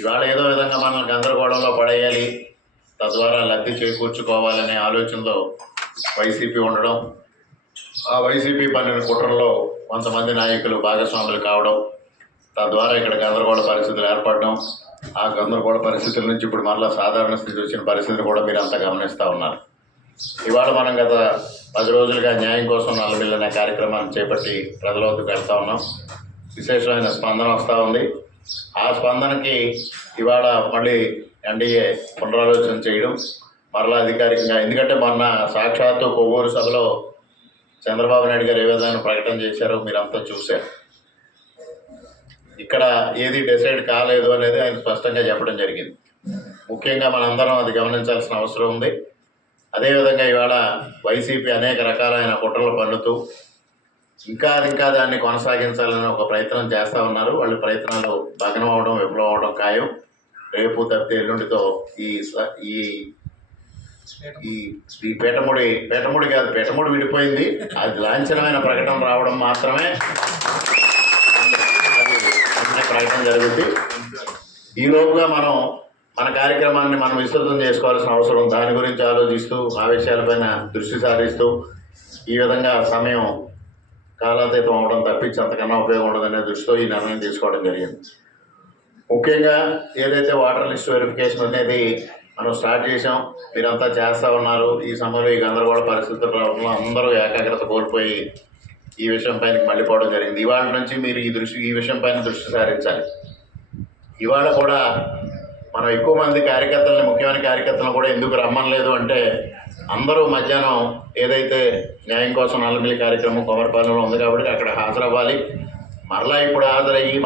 ఇవాళ ఏదో విధంగా మనం గందరగోళంలో పడేయాలి, తద్వారా లబ్ధి చేకూర్చుకోవాలనే ఆలోచనలో వైసీపీ ఉండడం, ఆ వైసీపీ పన్నిన కుట్రల్లో కొంతమంది నాయకులు భాగస్వాములు కావడం, తద్వారా ఇక్కడ గందరగోళ పరిస్థితులు ఏర్పడడం, ఆ గందరగోళ పరిస్థితుల నుంచి ఇప్పుడు మరలా సాధారణ స్థితి వచ్చిన పరిస్థితిని కూడా మీరు అంతా గమనిస్తూ ఉన్నారు. ఇవాళ మనం గత 10 రోజులుగా న్యాయం కోసం నల్లబిల్లు అనే కార్యక్రమాన్ని చేపట్టి ప్రజల వద్దకు వెళ్తా ఉన్నాం. విశేషమైన స్పందన వస్తూ ఉంది. ఆ స్పందనకి ఇవాళ మళ్ళీ ఎన్డీఏ పునరాలోచన చేయడం మరలా అధికారికంగా, ఎందుకంటే మొన్న సాక్షాత్తు కొవ్వూరు సభలో చంద్రబాబు నాయుడు గారు ఏ విధమైన ప్రకటన చేశారో మీరంతా చూశారు. ఇక్కడ ఏది డిసైడ్ కాలేదు అనేది ఆయన స్పష్టంగా చెప్పడం జరిగింది. ముఖ్యంగా మనందరం అది గమనించాల్సిన అవసరం ఉంది. అదేవిధంగా ఇవాళ వైసీపీ అనేక రకాలైన కుట్రలు పన్నుతూ ఇంకా దాన్ని కొనసాగించాలని ఒక ప్రయత్నం చేస్తూ ఉన్నారు. వాళ్ళ ప్రయత్నాలు భగ్నం అవడం, విఫలం అవడం ఖాయం. రేపు తప్పితే ఎల్లుండితో ఈ ఈ పేటముడి కాదు, పేటముడి విడిపోయింది. అది లాంఛనమైన ప్రకటన రావడం మాత్రమే అది ప్రకటన జరుగుతుంది. ఈలోపుగా మనం మన కార్యక్రమాన్ని మనం విస్తృతం చేసుకోవాల్సిన అవసరం. దాని గురించి ఆలోచిస్తూ ఆ విషయాలపైన దృష్టి సారిస్తూ ఈ విధంగా సమయం కాలాతీతం అవడం తప్పించి అంతకన్నా ఉపయోగం ఉండదనే దృష్టితో ఈ నిర్ణయం తీసుకోవడం జరిగింది. ముఖ్యంగా ఏదైతే వాటర్ లిస్ట్ వెరిఫికేషన్ అనేది మనం స్టార్ట్ చేసాం, మీరంతా చేస్తూ ఉన్నారు. ఈ సమయంలో ఈ గందరగోళ పరిస్థితుల రావడంలో అందరూ ఏకాగ్రత కోల్పోయి ఈ విషయం పైన మళ్ళీపోవడం జరిగింది. ఇవాళ నుంచి మీరు ఈ విషయం పైన దృష్టి సారించాలి. ఇవాళ కూడా మనం ఎక్కువ మంది కార్యకర్తలని, ముఖ్యమైన కార్యకర్తలను కూడా ఎందుకు రమ్మనలేదు అంటే, అందరూ మధ్యాహ్నం ఏదైతే న్యాయం కోసం నల్లబిల్లి కార్యక్రమం కొమరపాలెంలో ఉంది కాబట్టి అక్కడ హాజరవ్వాలి. మరలా ఇప్పుడు హాజరయ్యి